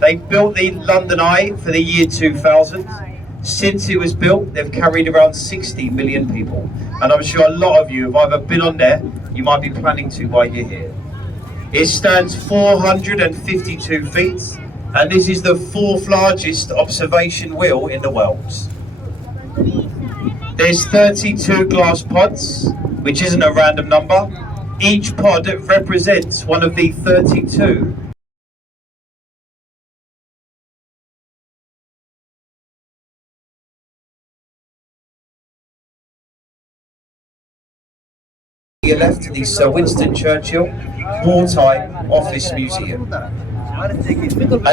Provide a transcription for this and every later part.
They built the London Eye for the year 2000. Since it was built, they've carried around 60 million people. And I'm sure a lot of you have either been on there, you might be planning to while you're here. It stands 452 feet, and this is the fourth largest observation wheel in the world. There's 32 glass pods, which isn't a random number. Each pod represents one of the 32 your left, the Sir Winston Churchill Wartime Office Museum. And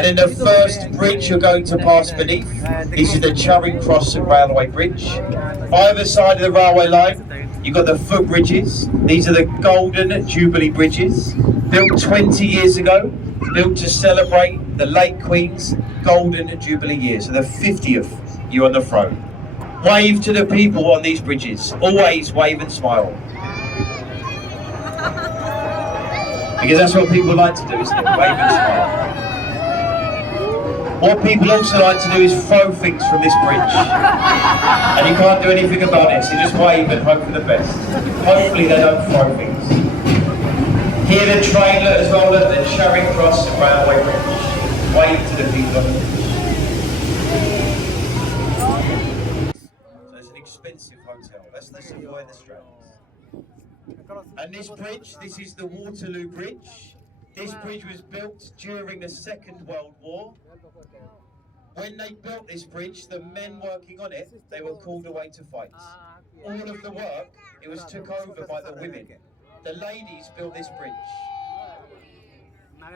in the first bridge you're going to pass beneath, this is the Charing Cross Railway Bridge. Either side of the railway line, you've got the footbridges. These are the Golden Jubilee Bridges, built 20 years ago, built to celebrate the late Queen's Golden Jubilee year, so the 50th year on the throne. Wave to the people on these bridges, always wave and smile. Because that's what people like to do, isn't it? Wave and smile. What people also like to do is throw things from this bridge. And you can't do anything about it, so just wave and hope for the best. Hopefully they don't throw things. Hear the train as well at the Charing Cross Railway Bridge. Wave to the people on the bridge. So it's an expensive hotel. Let's avoid the Strands. And this bridge, this is the Waterloo Bridge. This bridge was built during the Second World War. When they built this bridge, the men working on it, they were called away to fight. All of the work, it was took over by the women. The ladies built this bridge.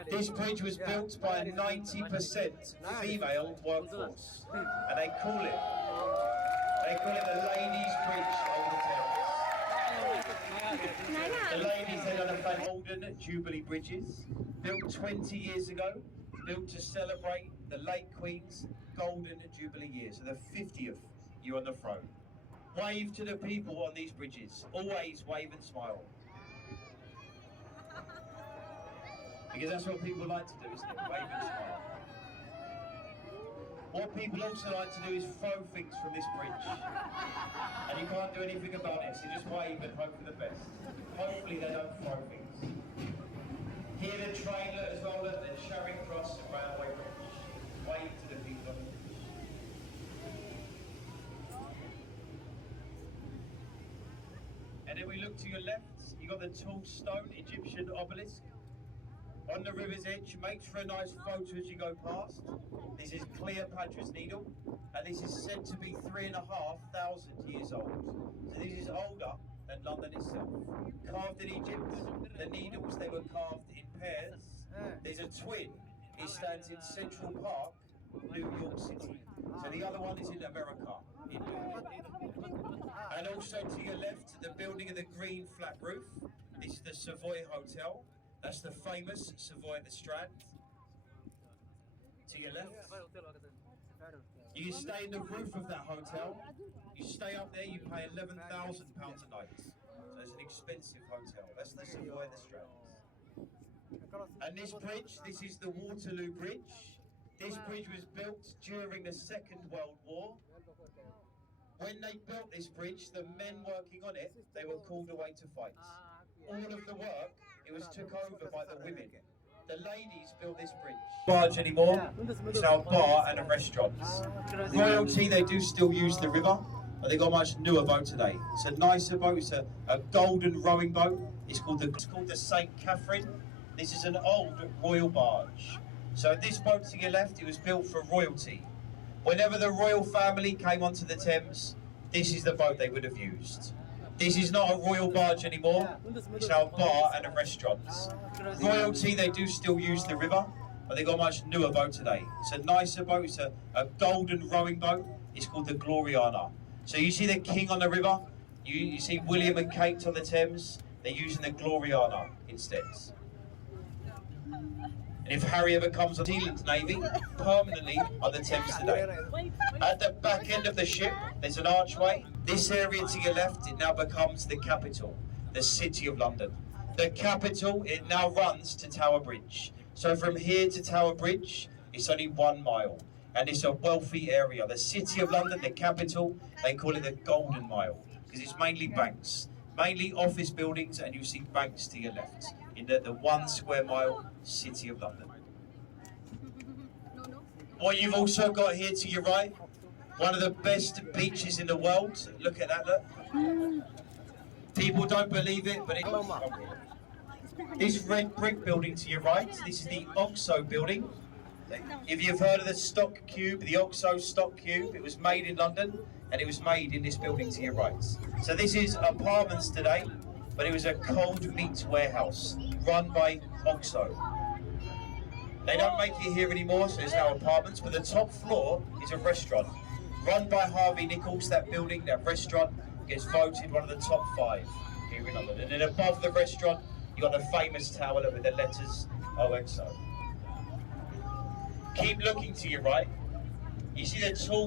This bridge was built by a 90% female workforce. And they call it the Ladies' Bridge over the Thames. The ladies, they done a Golden Jubilee Bridges, built 20 years ago, built to celebrate the late Queen's Golden Jubilee year, so the 50th year on the throne. Wave to the people on these bridges, always wave and smile. Because that's what people like to do, isn't it? Wave and smile. What people also like to do is throw things from this bridge. And you can't do anything about it, so just wave and hope for the best. Hopefully they don't throw things. Hear the train as well at the Charing Cross Railway Bridge. Wave to the people on the bridge. And then we look to your left, you've got the tall stone Egyptian obelisk. On the river's edge, makes for a nice photo as you go past. This is Cleopatra's Needle, and this is said to be 3,500 years old. So this is older than London itself. Carved in Egypt, the needles, they were carved in pairs. There's a twin, it stands in Central Park, New York City. So the other one is in America, in New York. And also to your left, the building of the green flat roof. This is the Savoy Hotel. That's the famous Savoy at the Strand. To your left. You can stay in the roof of that hotel. You stay up there, you pay £11,000 a night. So it's an expensive hotel. That's the Savoy at the Strand. And this bridge, this is the Waterloo Bridge. This bridge was built during the Second World War. When they built this bridge, the men working on it, they were called away to fight. All of the work, it was took over by the women. The ladies built this bridge. Barge anymore, it's now a bar and a restaurant. Royalty, they do still use the river, but they got a much newer boat today. It's a nicer boat, it's a golden rowing boat. It's called the St. Catherine. This is an old royal barge. So this boat to your left, it was built for royalty. Whenever the royal family came onto the Thames, this is the boat they would have used. This is not a royal barge anymore, it's now a bar and a restaurant. Royalty, they do still use the river, but they got a much newer boat today. It's a nicer boat, it's a golden rowing boat. It's called the Gloriana. So you see the king on the river, you see William and Kate on the Thames, they're using the Gloriana instead. And if Harry ever comes on New Zealand's Navy, permanently on the Thames today. At the back end of the ship, there's an archway. This area to your left, it now becomes the capital, the City of London. The capital, it now runs to Tower Bridge. So from here to Tower Bridge, It's only 1 mile. And it's a wealthy area. The City of London, the capital, they call it the Golden Mile, because it's mainly banks, mainly office buildings, and you see banks to your left in the 1 square mile City of London. What you've also got here to your right, one of the best beaches in the world. Look at that, look. People don't believe it, but this red brick building to your right, this is the Oxo building. If you've heard of the Stock Cube, the Oxo Stock Cube, it was made in London, and it was made in this building to your right. So this is apartments today, but it was a cold meat warehouse run by Oxo. They don't make it here anymore, so it's now apartments, but the top floor is a restaurant run by Harvey Nichols. That building, that restaurant, gets voted one of the top 5 here in London. And then above the restaurant, you got the famous tower with the letters OXO. Keep looking to your right. You see the tall